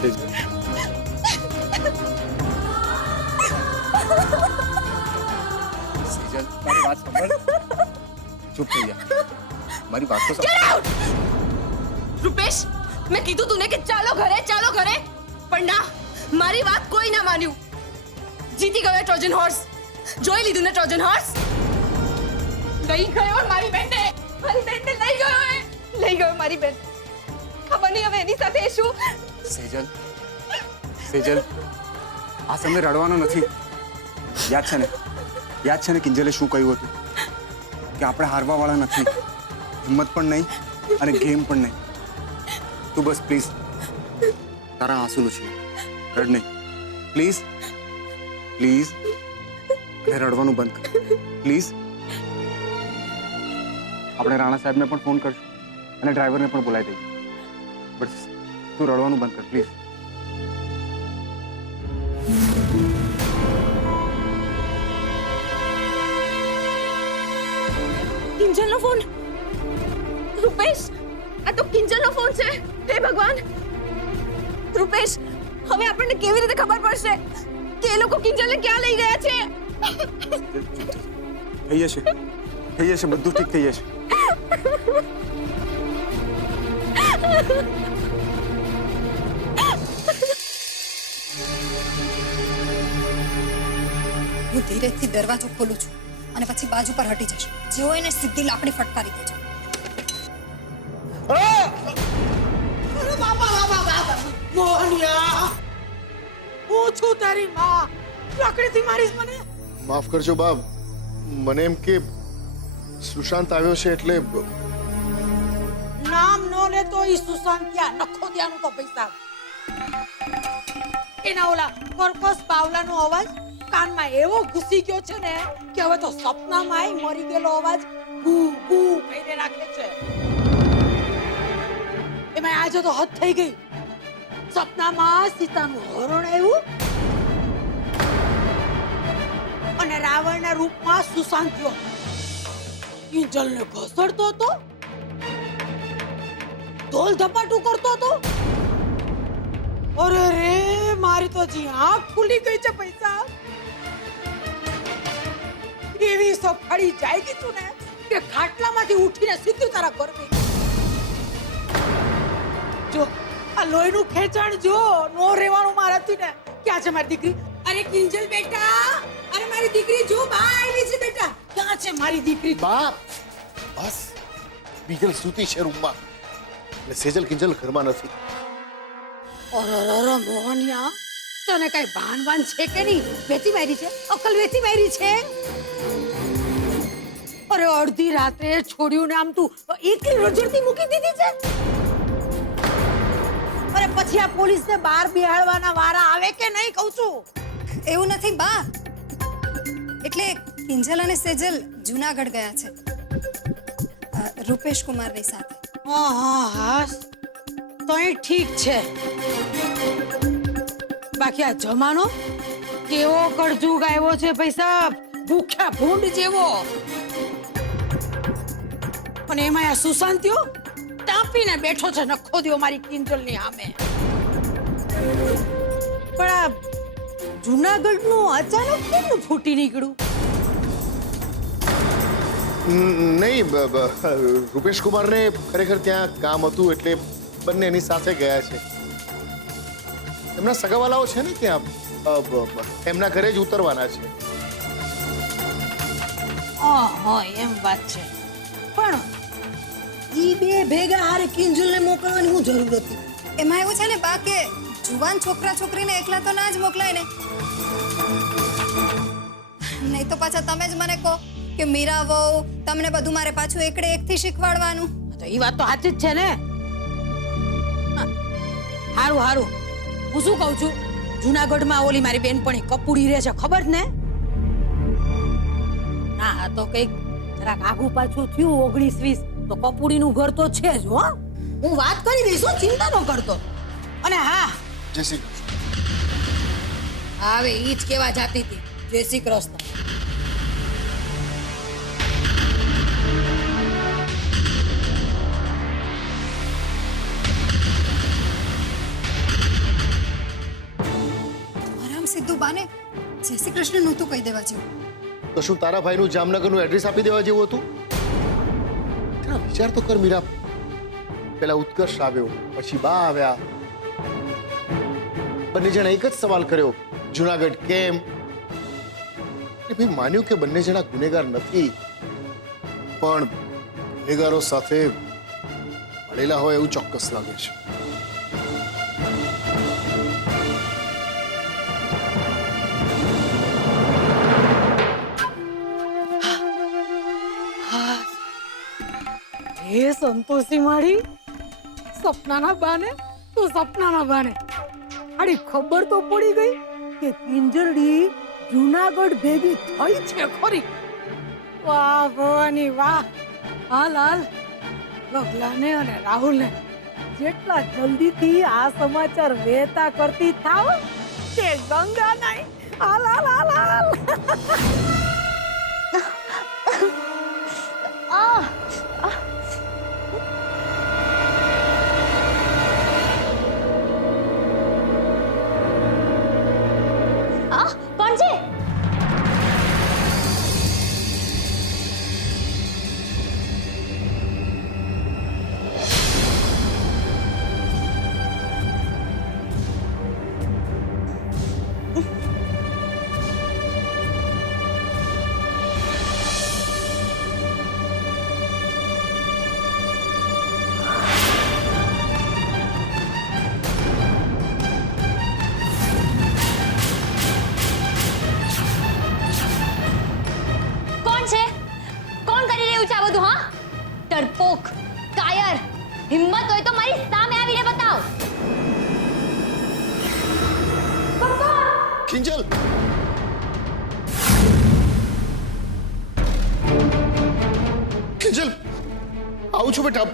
સેજલ મારી વાત સાંભળ. ચૂપ થઈ જા. મારી વાત તો સાંભળ. રૂપેશ, મેં કીધું તુને કે ચાલો ઘરે પણ ના, મારી વાત કોઈ ના માન્યું. જીતી ગયો ટ્રોજન હોર્સ. જોઈ લીધું ને ટ્રોજન હોર્સ? લઈ ગયો મારી બેનને લઈ ગયો મારી બેન. ખબર નહીં હવે એની સાથે શું. સેજલ આ સમય રડવાનો નથી. યાદ છે ને કિંજલે શું કહ્યું હતું કે આપણે હારવા વાળા નથી, હિંમત પણ નહીં અને ગેમ પણ નહીં. તું બસ પ્લીઝ તારા આંસુ લૂછી રડ નહીં. પ્લીઝ અને રડવાનું બંધ કર પ્લીઝ. આપણે રાણા સાહેબને પણ ફોન કરશું અને ડ્રાઈવરને પણ બોલાવી દઈએ. બસ તું રડવાનું બંધ કર પ્લીઝ. કિંજલનો ફોન. રૂપેશ, આ તો કિંજલનો ફોન છે. હે ભગવાન! રૂપેશ, હવે આપણને કેવી રીતે ખબર પડશે કે એ લોકો કિંજલને ક્યાં લઈ ગયા છે? થઈ જશે બધું ઠીક થઈ જશે. હું ધીરેથી દરવાજો ખોલું છું અને પછી બાજુ પર હટી જશે. જેવો એને સીધી લાકડી ફટકારી દેજો. અરે બાબા મોહનિયા, હું છું તારી માં. લાકડીથી મારીશ મને? માફ કરજો બાપ, મને એમ કે સુશાંત આવ્યો છે એટલે. નામ નો લે તો ઈ સુશાંતિયા નખો દિયાનું તો પૈસા. એના ઓલા કર્કશ બાવલાનો અવાજ કાનમાં એવો ઘૂસી ગયો છે ને કે હવે તો સપનામાં મરી ગયેલો અવાજ ગુ ગુ કરીને રાખે છે. એમાં આજે તો હદ થઈ ગઈ. સપનામાં સીતાનું હરણ આવ્યું અને રાવણના રૂપમાં સુશાંત્યો કિંજલને ઘસડતો હતો, ઢોલ ધપાટું કરતો હતો. અરે રે, મારી તો જી આંખ ખુલી ગઈ છે પૈસા. એવી સફાળી જાય ગઈ તું ને કે ખાટલામાંથી ઉઠીને સીધું તારા ઘર ગઈ. જો આ લોહીનું ખેંચાણ જો નો રહેવાનું મારાથી ને. ક્યાં છે મારી દીકરી? અરે કિંજલ બેટા, અરે મારી દીકરી જો બા આવી છે બેટા. ક્યાં છે મારી દીકરી? બાપ બસ, બીજલ સૂતી છે રૂમમાં ને સેજલ કિંજલ ઘરમાં નથી. અરે મોહનિયા, તને કઈ ભાન છે કે નહીં? વેચી મારી છે? અકલ વેચી મારી છે? અરે અડધી રાત્રે છોડ્યું ને આમ તું એકલી રજડતી મૂકી દીધી છે. અરે પછી આ પોલીસને બહાર બેહાડવાના વારા આવે કે નહીં કહું છું. એવું નથી બા, એટલે કિંજલ અને સેજલ જૂનાગઢ ગયા છે રૂપેશ કુમારની સાથે. હા તોય ઠીક છે. બાકી આ જમાનો કેવો કળજુગ આવ્યો છે પૈસા, ભૂખ્યા ભૂંડ જેવો. અને એમાં આ સુશાંતિયો તાપીને બેઠો છે નખો દ્યો મારી કિંજલની સામે. પણ આ જૂનાગઢનું અચાનક કેમ ફૂટી નીકળ્યું? નહીં, રૂપેશ કુમારને ખરેખર ત્યાં કામ હતું એટલે બંને એની સાથે ગયા છે. એમના સગાવાલાઓ છે ને ત્યાં, એમના ઘરે જ ઉતરવાના છે. હા એમ વાત છે. પણ ઈ બે ભેગા હારે કિંજલને મોકલવાની હું જરૂર હતી? એમાં એવું છે ને બા કે જુવાન છોકરા છોકરીને એકલા તો ના જ મોકલાય ને. નહીં તો પાછા તમે જ મને કહો કે મીરા વહુ તમને બધું મારે પાછું એકડે એકથી શીખવાડવાનું. તો ઈ વાત તો સાચી જ છે ને. હારું હું શું કહું છું, જૂનાગઢમાં ઓલી મારી બેનપણી કપૂડી રહે છે, ખબર ને? ના આ તો કઈક જરાક આગુ પાછું થયું 19-20 તો કપૂડીનું ઘર તો છે જ. હો, હું વાત કરી દઈશ, ચિંતા ન કરતો. અને હા, જય શ્રી કૃષ્ણ. હવે ઈ જ કેવા જાતી હતી, જય શ્રી કૃષ્ણ. રૂપેશને નહોતું કહી દેવા જેવું. તો શું તારા ભાઈનું જામનગરનું એડ્રેસ આપી દેવા જેવું હતું? જરા વિચાર તો કર મીરા. પેલા ઉત્કર્ષ આવ્યો, પછી બા આવ્યા. બંને જણા એક જ સવાલ કર્યો, જુનાગઢ કેમ? એ ભાઈ માન્યું કે બંને જણા ગુનેગાર નથી, પણ ગુનેગારો સાથે મળેલા હોય એવું ચોક્કસ લાગે છે. એ સંતોષી મારી સપનાના બાને તો સપનાના બાને આડી ખબર તો પડી ગઈ કે કિંજલડી જુનાગઢ ભેગી થઈ છે ખરી. વાહ ભવાની વાહ. હાલ હાલ ગગલાને અને રાહુલને જેટલા જલ્દીથી આ સમાચાર વહેતા કરતી થાવ તે ગંગા નહીં. હાલ હાલ હાલ હાલ. કોણ છે? ડરપોક, કાયર, હિંમત હોય તો મારી સામે આવીને બતાવ. કિંજલ, કિંજલ, આવું છું બેટા.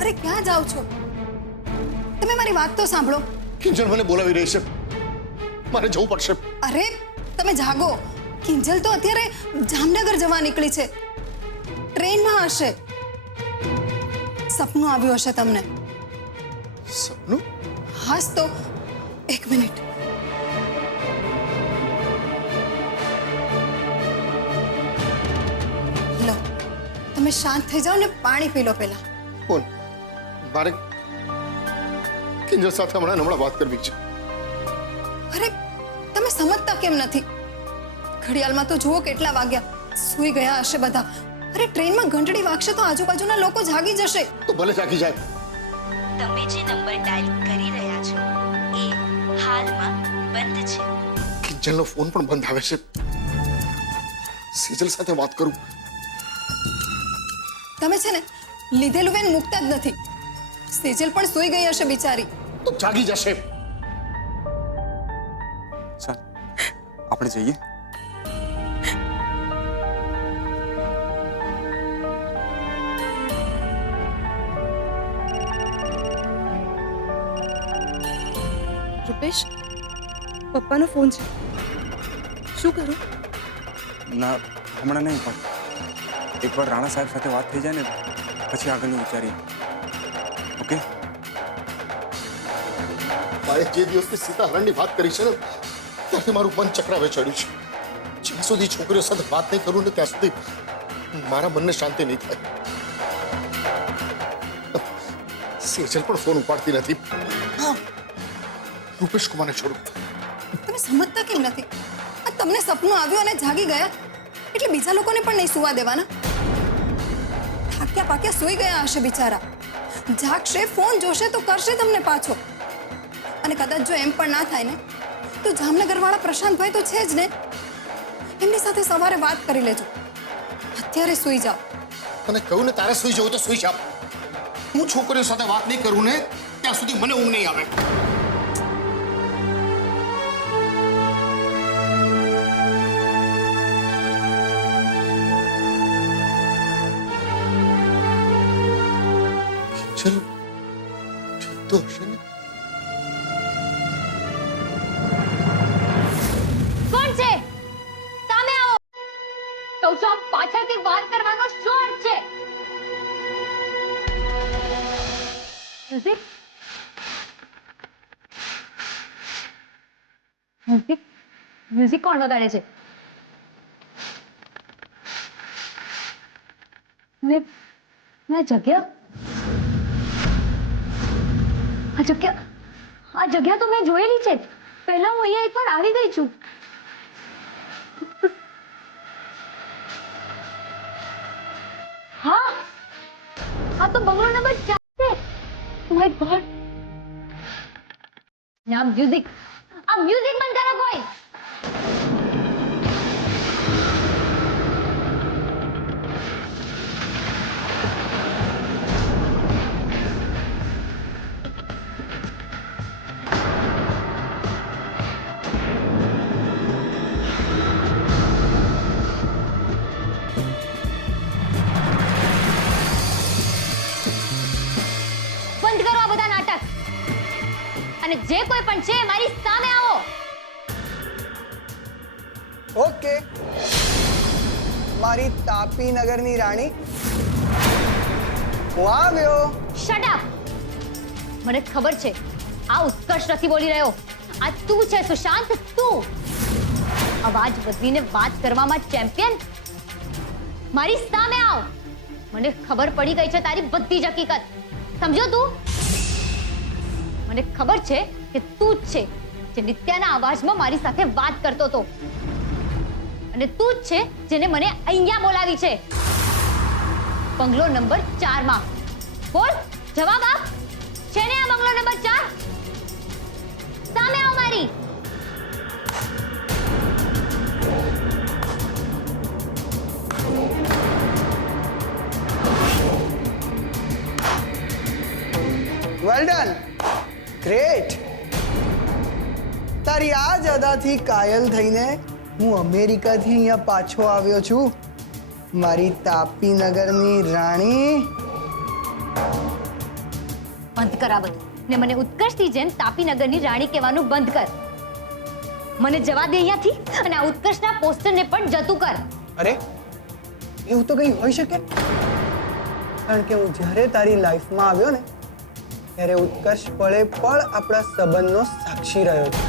અરે ક્યાં જાઓ છો? તમે મારી વાત તો સાંભળો. કિંજલ મને બોલાવી રહી છે, મારે જવું પડશે. અરે તમે જાગો. કિંજલ તો અત્યારે જામનગર જવા નીકળી છે, ટ્રેનમાં હશે. સપનું આવ્યું હશે તમને. સપનું? હાસ તો એક મિનિટ. લો, તમે શાંત થઈ જાઓ ને પાણી પી લો પેલા. બોલ, મારે કિંજલ સાથે હમણાં વાત કરવી છે. અરે તમે સમજતા કેમ નથી? ઘડિયાળમાં તો જુઓ કેટલા વાગ્યા. સૂઈ ગયા હશે બધા. અરે ટ્રેનમાં ઘંટડી વાગશે તો આજુબાજુના લોકો જાગી જશે. તો ભલે જાગી જાય. તમે જે નંબર ડાયલ કરી રહ્યા છો એ હાલમાં બંધ છે. કિંજલનો ફોન પણ બંધ આવે છે. સેજલ સાથે વાત કરું. તમે છે ને લીધેલું વેન મૂકતા જ નથી. સેજલ પણ સૂઈ ગઈ હશે બિચારી. તો જાગી જશે. ચાલ આપણે જઈએ. રૂપેશ, પપ્પાનો ફોન છે. શું કરું? ના, હમણાં નહીં, પણ એકવાર રાણા સાહેબ સાથે વાત થઈ જાય ને પછી આગળનું વિચારીએ. ઓકે? મારે જે દિવસથી સીતાહરણની વાત કરી છે ને ત્યારથી મારું મન ચક્રાવે ચડ્યું છે. જ્યાં સુધી છોકરીઓ સાથે વાત નહીં કરું ને ત્યાં સુધી મારા મનને શાંતિ નહીં થાય. સેજલ પણ ફોન ઉપાડતી નથી. હા, રૂપેશ કુમારને છોડો. તમે સમજતા કેમ નથી? આ તમને સપનું આવ્યું અને જાગી ગયા એટલે બીજા લોકોને પણ નહીં સુવા દેવાના. થાક્યા પાક્યા સૂઈ ગયા હશે બિચારા. જાગશે, ફોન જોશે તો કરશે તમને પાછો. અને કદાચ જો એમ પણ ના થાય ને તો જામનગર વાળા પ્રશાંતભાઈ તો છે જ ને, એમની સાથે સવારે વાત કરી લેજો. અત્યારે સૂઈ જાઓ. તને કહું ને તારે સુઈ જવું તો સુઈ જાવ. હું છોકરીઓ સાથે વાત નહીં કરું ને ત્યાં સુધી મને ઊંઘ નહીં આવે. ચલો, ઠીક તો હશે ને? કોણ છે? સામે આવો. તો સબ પાછળથી વાત કરવાનો શું અર્થ છે? મ્યુઝિક મ્યુઝિક મ્યુઝિક કોણ વગાડે છે? મેં જગ્યા તો મેં જોયેલી છે. પહેલા હું અહીંયા એકવાર આવી ગઈ છું. હા, આ તો બંગલો નંબર 4 છે. My God. આ મ્યુઝિક બંધ કરો કોઈ. બંધ કરો આ બધા નાટક. અને જે કોઈ પણ છે મારી સામે આવો. ઓકે, મારી તાપી નગરની રાણી, હું આવ્યો. Shut up. મને ખબર છે આ ઉત્કર્ષ નથી બોલી રહ્યો. આ તું છે સુશાંત, તું. અવાજ બદલીને વાત કરવામાં ચેમ્પિયન. મારી સામે આવ. મને ખબર પડી ગઈ છે તારી બધી જ હકીકત. સમજો તું? મને ખબર છે કે તું જ છે જે નિત્યાના અવાજમાં મારી સાથે વાત કરતો હતો. અને તું જ છે જેને મને અહીંયા બોલાવી છે, બંગલો નંબર 4 માં. બોલ, જવાબ આપ. છે ને આ બંગલો નંબર 4? સામે આવ મારી. Well done, great. તારી આ જ અદાથી કાયલ થઈને હું અમેરિકાથી અહીંયા પાછો આવ્યો છું, મારી તાપી નગરની રાણી. બંધ કર આ બધું ને મને ઉત્કર્ષની જેમ તાપીનગરની રાણી કહેવાનું બંધ કર. મને જવા દે અહીંયાથી અને આ ઉત્કર્ષના પોસ્ટરને પણ જતું કર. અરે, એવું તો કંઈ હોઈ શકે? કારણ કે હું જ્યારે તારી લાઈફમાં આવ્યો ને ત્યારે ઉત્કર્ષ પળે પળ આપણા સંબંધનો સાક્ષી રહ્યો છે.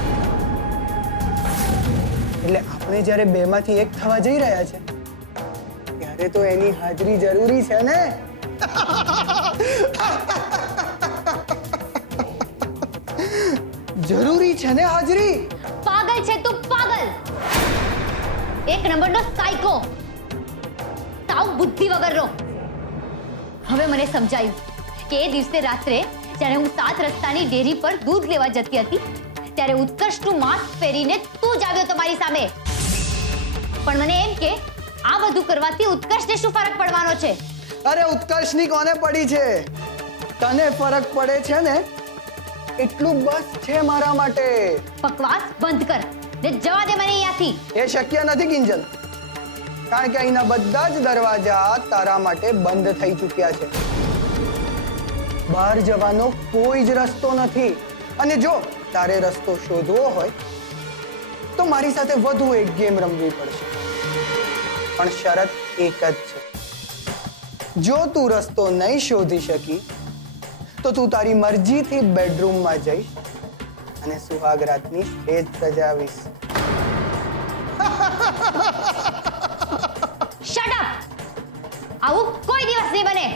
એટલે આપણે જ્યારે બેમાંથી એક થવા જઈ રહ્યા છે ત્યારે તો એની હાજરી જરૂરી છે ને. જરૂરી છે ને હાજરી. પાગલ છે તું, પાગલ. એક નંબરનો સાયકો, સાવ બુદ્ધિ વગરનો. હવે મને સમજાયું કે એ દિવસે રાત્રે જ્યારે હું 7 રસ્તાની ડેરી પર દૂધ લેવા જતી હતી ત્યારે ઉત્કર્ષનું માસ્ક પહેરીને તું જ આવ્યો તો મારી સામે. પણ મને એમ કે આ બધું કરવાથી ઉત્કર્ષને શું ફરક પડવાનો છે? અરે, ઉત્કર્ષની કોને પડી છે? તને ફરક પડે છે ને એટલું બસ છે મારા માટે. બકવાસ બંધ કર ને જવા દે મને અહીંયાથી. એ શક્ય નથી કિંજલ, કારણ કે અહીંના બધા જ દરવાજા તારા માટે બંધ થઈ ચૂક્યા છે. બહાર જવાનો કોઈ જ રસ્તો નથી. અને જો તારે રસ્તો શોધવો હોય તો મારી સાથે વધુ એક ગેમ રમવી પડશે. પણ શરત એક જ છે, જો તું રસ્તો નહીં શોધી શકી તો તું તારી મરજીથી બેડરૂમમાં જઈશ અને સુહાગ રાતની સ્ટેજ સજાવીશ. Shut up. આવું કોઈ દિવસ નહીં બને.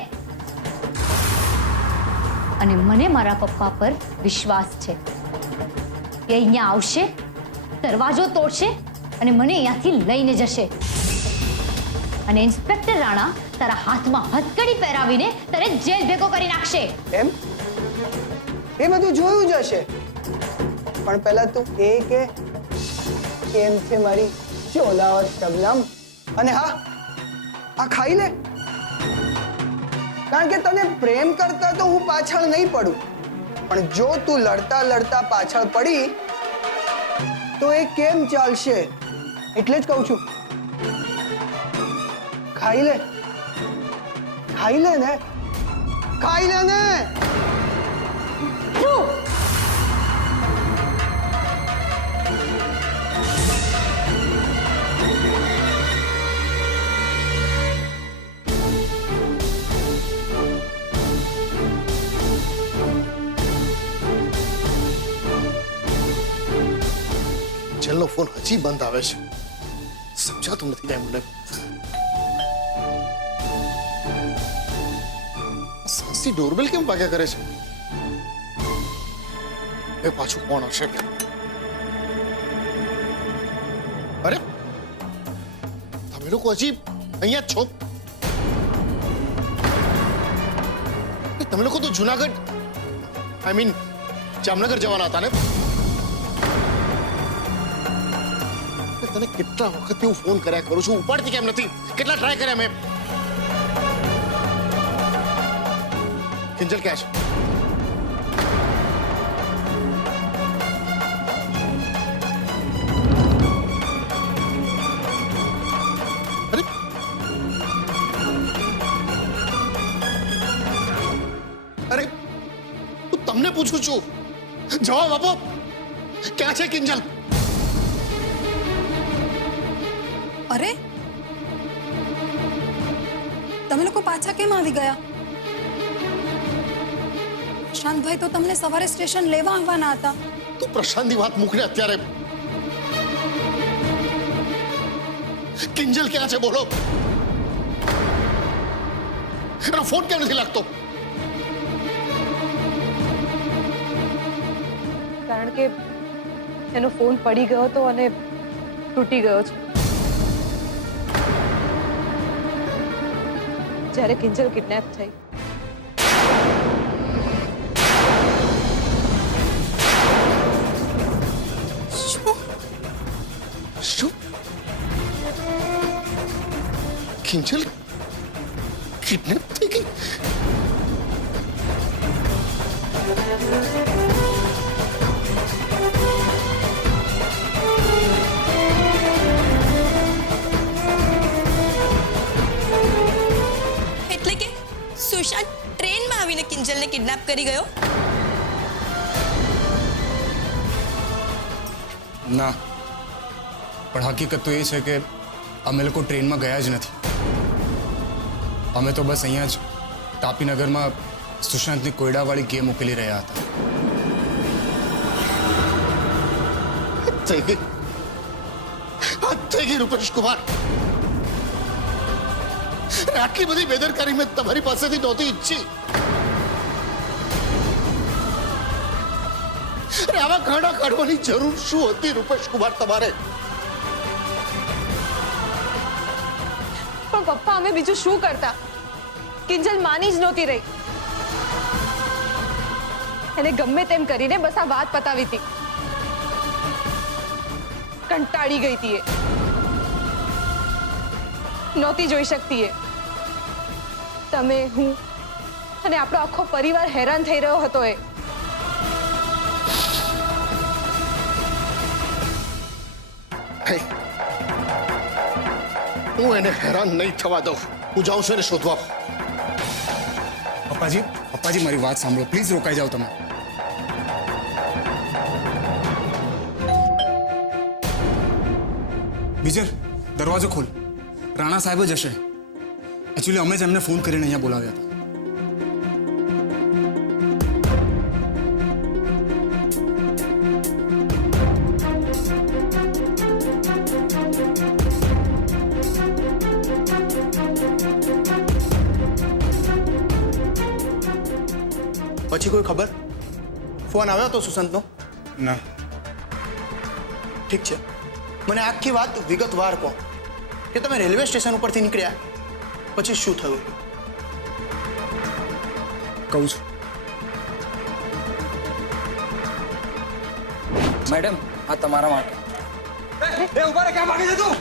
અને મને મારા પપ્પા પર વિશ્વાસ છે કે અહીંયા આવશે, દરવાજો તોડશે અને મને અહીંયાથી લઈને જશે. અને ઇન્સ્પેક્ટર રાણા તારા હાથમાં હથકડી પહેરાવીને તને જેલ ભેગો કરી નાખશે. એમ? એ બધું જોયું જ હશે. પણ પહેલા તું એ કે કેમ છે મારી ચોલાવર શબનમ? અને હા, આ ખાઈ લે. કારણ કે તને પ્રેમ કરતા તો હું પાછળ નહીં પડું, પણ જો તું લડતા લડતા પાછળ પડી તો એ કેમ ચાલશે? એટલે જ કહું છું, ખાઈ લે. ખાઈ લે ને, ખાઈ લે ને. તું કિંજલનો ફોન હજી બંધ આવે છે. સમજાતું નથી કાંઈ મને. સાસી ડોરબેલ કેમ વાગ્યા કરે છે? એ પાછું કોણ હશે? અરે તમે લોકો હજી અહીંયા જ છો? તમે લોકો તો જુનાગઢ આઈ મીન જામનગર જવાના હતા ને? તને કેટલા વખત હું ફોન કર્યા કરું છું, ઉપાડતી કેમ નથી? કેટલા ટ્રાય કર્યા મેં. કિંજલ ક્યાં છે? અરે હું તમને પૂછું છું, જવાબ આપો. ક્યાં છે કિંજલ? અરે તમે લોકો પાછા કેમ આવી ગયા? પ્રશાંતભાઈ તો તમને સવારે સ્ટેશન લેવા આવવાના હતા. તું પ્રશાંતની વાત મૂકને અત્યારે. કિંજલ ક્યાં છે બોલો? એનો ફોન કેમ નથી લાગતો? કારણ કે એનો ફોન પડી ગયો હતો અને તૂટી ગયો છે. જ્યારે કિંજલ કિડનેપ થઈ. શું? કિંજલ કિડનેપ થઈ ગઈ? એટલે કે સુશાંત ટ્રેનમાં આવીને કિંજલને કિડનેપ કરી ગયો? ના, પણ હકીકત તો એ છે કે અમે લોકો ટ્રેનમાં ગયા જ નથી. અમે તો બસ અહીંયા જ તાપીનગરમાં સુશાંતની કોયડાવાળી ગેમ ઉકેલી રહ્યા હતા. થઈ ગઈ. થઈ ગઈ રૂપેશ કુમાર. આટલી બધી બેદરકારી મેં તમારી પાસેથી નહોતી ઈચ્છી. અરે આવા ગાડા કાઢવાની જરૂર શું હતી રૂપેશ કુમાર તમારે? પણ પપ્પા અમે બીજું શું કરતા? કિંજલ માની જ નહોતી રહી. એને ગમે તેમ કરીને બસ આ વાત પતાવી હતી. કંટાળી ગઈ હતી એ. નહોતી જોઈ શકતી એ. તમે, હું અને આપણો આખો પરિવાર હેરાન થઈ રહ્યો હતો એ. હું એને હેરાન નહીં થવા દઉં. હું જાઉં છું એને શોધવા. પપ્પાજી, પપ્પાજી મારી વાત સાંભળો, પ્લીઝ રોકાઈ જાઓ તમે. વિજય, દરવાજો ખોલ. રાણા સાહેબ જ હશે. એકચ્યુઅલી અમે જ એમને ફોન કરીને અહીંયા બોલાવ્યા હતા. પછી કોઈ ખબર? ફોન આવ્યો હતો સુશાંતનો? ના. ઠીક છે, મને આખી વાત વિગતવાર કહો કે તમે રેલવે સ્ટેશન ઉપરથી નીકળ્યા પછી શું થયું? કહું છું. મેડમ, આ તમારા માટે. એ ઉભા રે, ક્યાં ભાગી છે તું?